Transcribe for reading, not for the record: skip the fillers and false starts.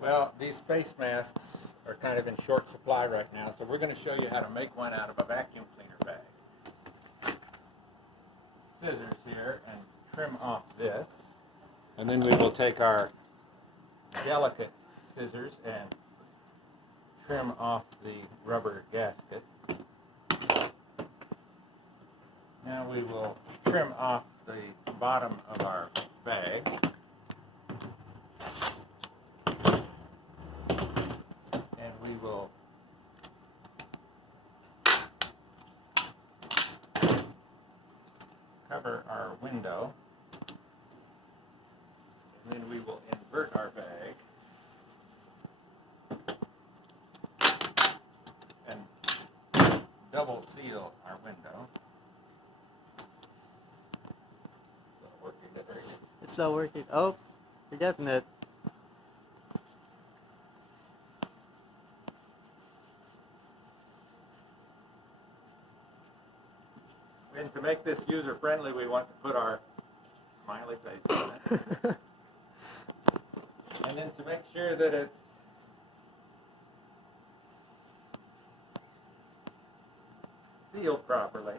Well, these face masks are kind of in short supply right now, so we're going to show you how to make one out of a vacuum cleaner bag. Scissors here and trim off this. And then we will take our delicate scissors and trim off the rubber gasket. Now we will trim off the bottom of our bag. And we will cover our window. And then we will invert our bag and double seal our window. It's not working, is it? It's not working. Oh, you're getting it. And to make this user-friendly, we want to put our smiley face on it. And then to make sure that it's sealed properly,